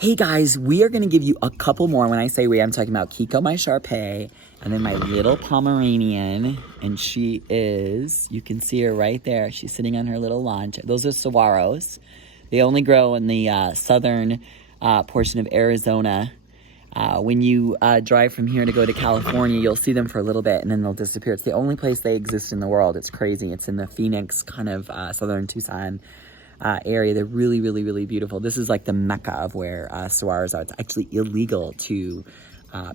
Hey guys, we are going to give you a couple more. When I say we, I'm talking about Kiko, my Shar-Pei, and then my little Pomeranian. And she is, you can see her right there. She's sitting on her little launch. Those are saguaros. They only grow in the southern portion of Arizona. When you drive from here to go to California, you'll see them for a little bit and then they'll disappear. It's the only place they exist in the world. It's crazy. It's in the Phoenix, kind of southern Tucson area. They're really, really, really beautiful. This is like the mecca of where saguaros are. It's actually illegal to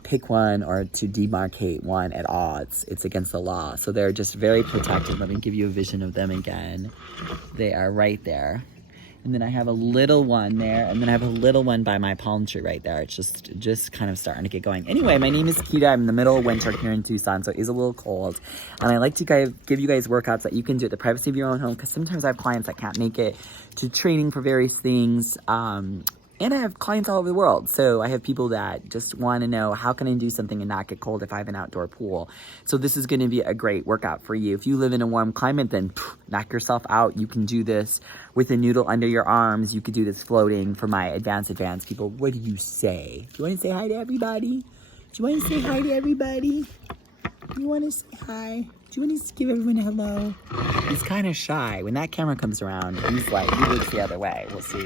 pick one or to demarcate one at all. It's against the law. So they're just very protected. Let me give you a vision of them again. They are right there. And then I have a little one there, and then I have a little one by my palm tree right there. It's just kind of starting to get going. Anyway, my name is Kita. I'm in the middle of winter here in Tucson, so it is a little cold. And I like to give you guys workouts that you can do at the privacy of your own home, because sometimes I have clients that can't make it to training for various things. And I have clients all over the world. So I have people that just want to know, how can I do something and not get cold if I have an outdoor pool? So this is going to be a great workout for you. If you live in a warm climate, then knock yourself out. You can do this with a noodle under your arms. You could do this floating. For my advanced people, what do you say? Do you want to say hi to everybody? Do you want to say hi to everybody? You want to say hi? Do you want to give everyone a hello? He's kind of shy. When that camera comes around, he's like, he looks the other way. We'll see.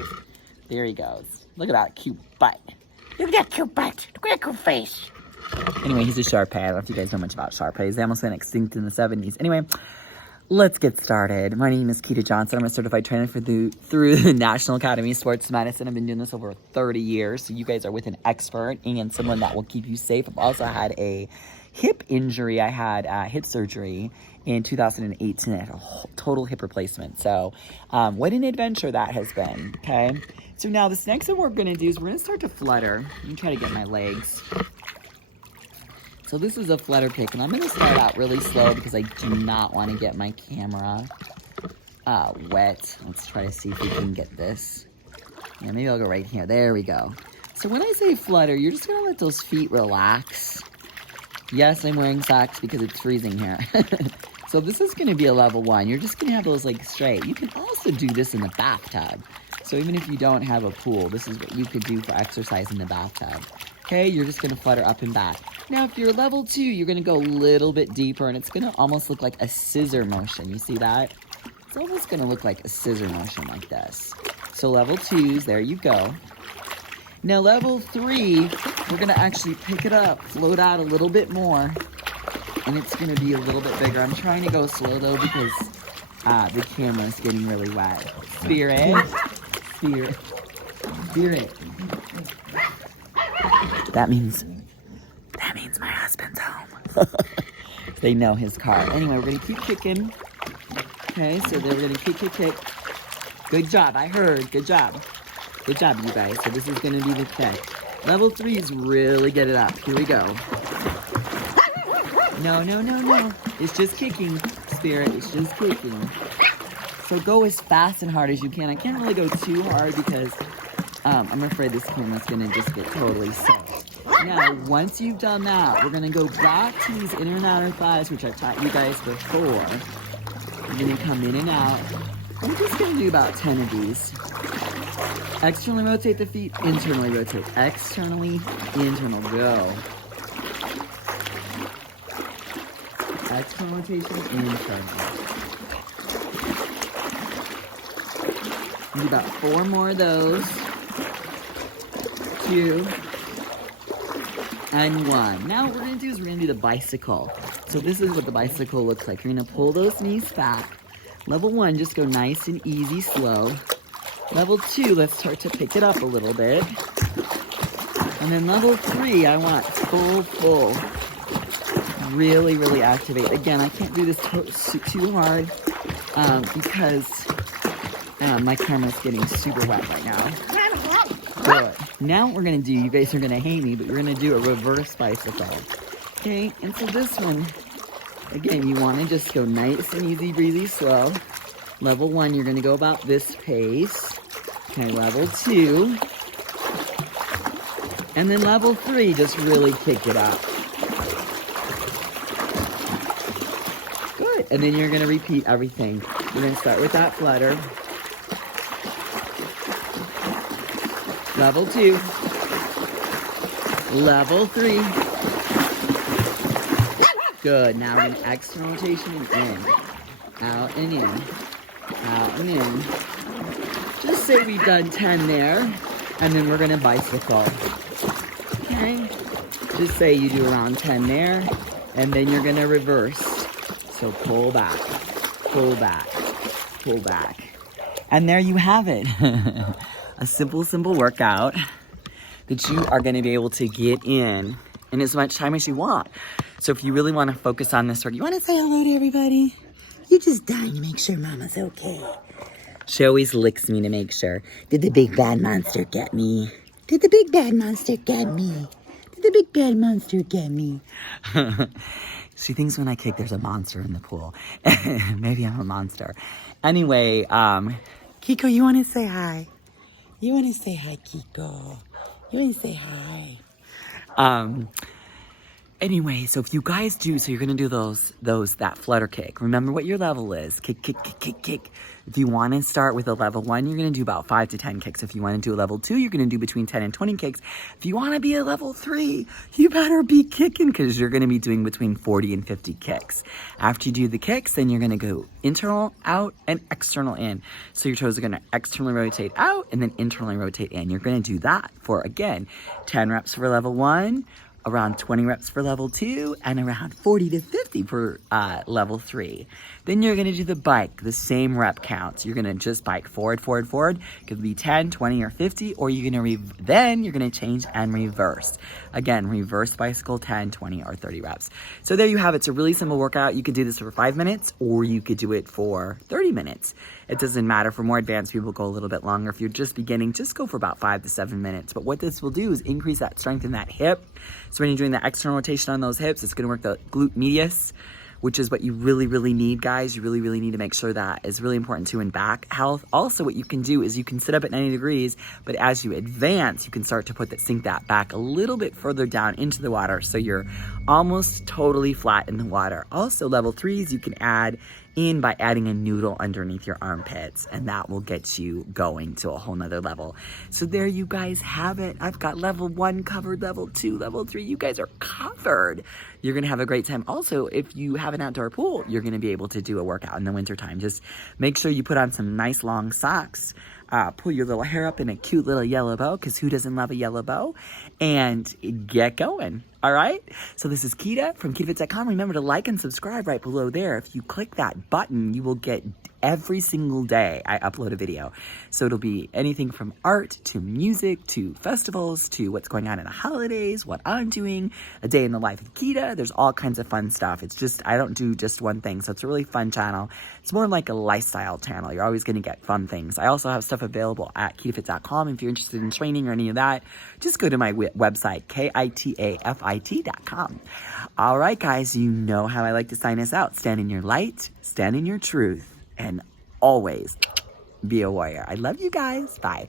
There he goes. Look at that cute butt. Look at that cute butt. Look at that cute face. Anyway, he's a Shar-Pei. I don't know if you guys know much about Shar-Peis. They almost went extinct in the 70s. Anyway, let's get started. My name is Kita Johnson. I'm a certified trainer through the National Academy of Sports Medicine. I've been doing this over 30 years. So you guys are with an expert and someone that will keep you safe. I've also had a hip injury. I had hip surgery in 2018. I had a total hip replacement. So what an adventure that has been, okay? So now this next thing we're going to do is we're going to start to flutter. Let me try to get my legs. So this is a flutter kick, and I'm going to start out really slow because I do not want to get my camera wet. Let's try to see if we can get this. Yeah, maybe I'll go right here. There we go. So when I say flutter, you're just going to let those feet relax. Yes, I'm wearing socks because it's freezing here. So this is going to be a level 1. You're just going to have those legs straight. You can also do this in the bathtub. So even if you don't have a pool, this is what you could do for exercise in the bathtub. Okay, you're just going to flutter up and back. Now, if you're level 2, you're going to go a little bit deeper, and it's going to almost look like a scissor motion. You see that? It's almost going to look like a scissor motion like this. So level 2s, there you go. Now level 3, we're going to actually pick it up, float out a little bit more, and it's going to be a little bit bigger. I'm trying to go slow though because the camera's getting really wet. Spirit. That means my husband's home. They know his car. Anyway, we're going to keep kicking. Okay, so then we're going to kick. Good job, I heard. Good job. Good job, you guys. So this is going to be the kick. Level 3 is really get it up. Here we go. No. It's just kicking, Spirit. It's just kicking. So go as fast and hard as you can. I can't really go too hard because I'm afraid this camera's going to just get totally stuck. Now, once you've done that, we're going to go back to these inner and outer thighs, which I've taught you guys before. You're going to come in and out. I'm just going to do about 10 of these. Externally rotate the feet, internally rotate. Externally, internal, go. External rotation, internal. Do about 4 more of those. 2. And 1. Now what we're going to do is we're going to do the bicycle. So this is what the bicycle looks like. You're going to pull those knees back. Level 1, just go nice and easy, slow. Level 2, let's start to pick it up a little bit. And then level 3, I want full. Really, really activate. Again, I can't do this too hard because my camera's getting super wet right now. Good. Now what we're going to do, you guys are going to hate me, but we're going to do a reverse bicycle. Okay, and so this one, again, you want to just go nice and easy, breezy, slow. Level 1, you're going to go about this pace. Okay, level 2. And then level 3, just really kick it up. Good. And then you're going to repeat everything. You're going to start with that flutter. Level 2. Level 3. Good. Now we're going to external rotation and in. Out and in. Out and in. Just say we've done 10 there. And then we're going to bicycle. Okay. Just say you do around 10 there. And then you're going to reverse. So pull back. Pull back. Pull back. And there you have it. A simple workout that you are going to be able to get in as much time as you want. So if you really want to focus on this work, you want to say hello to everybody? You're just dying to make sure Mama's okay. She always licks me to make sure. Did the big bad monster get me? Did the big bad monster get me? Did the big bad monster get me? She thinks when I kick there's a monster in the pool. Maybe I'm a monster. Anyway, Kiko, you want to say hi? You want to say hi, Kiko? You want to say hi? Anyway, so if you guys do, so you're going to do that flutter kick. Remember what your level is. Kick, kick, kick, kick, kick. If you want to start with a level 1, you're going to do about 5 to 10 kicks. If you want to do a level 2, you're going to do between 10 and 20 kicks. If you want to be a level 3, you better be kicking because you're going to be doing between 40 and 50 kicks. After you do the kicks, then you're going to go internal, out, and external in. So your toes are going to externally rotate out and then internally rotate in. You're going to do that for, again, 10 reps for level 1, around 20 reps for level 2, and around 40 to 50 for level 3. Then you're gonna do the bike, the same rep counts. You're gonna just bike forward, forward, forward. It could be 10, 20, or 50, or you're gonna then you're gonna change and reverse. Again, reverse bicycle, 10, 20, or 30 reps. So there you have it. It's a really simple workout. You could do this for 5 minutes, or you could do it for 30 minutes. It doesn't matter. For more advanced people, go a little bit longer. If you're just beginning, just go for about 5 to 7 minutes. But what this will do is increase that strength in that hip. So when you're doing the external rotation on those hips, it's gonna work the glute medius, which is what you really, really need, guys. You really, really need to make sure that is really important too in back health. Also, what you can do is you can sit up at 90 degrees, but as you advance, you can start to sink that back a little bit further down into the water so you're almost totally flat in the water. Also, level 3s, you can add in by adding a noodle underneath your armpits, and that will get you going to a whole nother level. So there you guys have it. I've got level 1 covered, level 2, level 3. You guys are covered. You're gonna have a great time. Also, if you have an outdoor pool, you're gonna be able to do a workout in the wintertime. Just make sure you put on some nice long socks, pull your little hair up in a cute little yellow bow, because who doesn't love a yellow bow, and get going. All right, so this is Kita from Kitafit.com. Remember to like and subscribe right below there. If you click that button, you will get every single day I upload a video. So it'll be anything from art to music to festivals to what's going on in the holidays, what I'm doing, a day in the life of Kita. There's all kinds of fun stuff. It's just, I don't do just one thing. So it's a really fun channel. It's more like a lifestyle channel. You're always going to get fun things. I also have stuff available at Kitafit.com. If you're interested in training or any of that, just go to my website, kitafit.com. All right, guys, you know how I like to sign us out. Stand in your light, stand in your truth, and always be a warrior. I love you guys. Bye.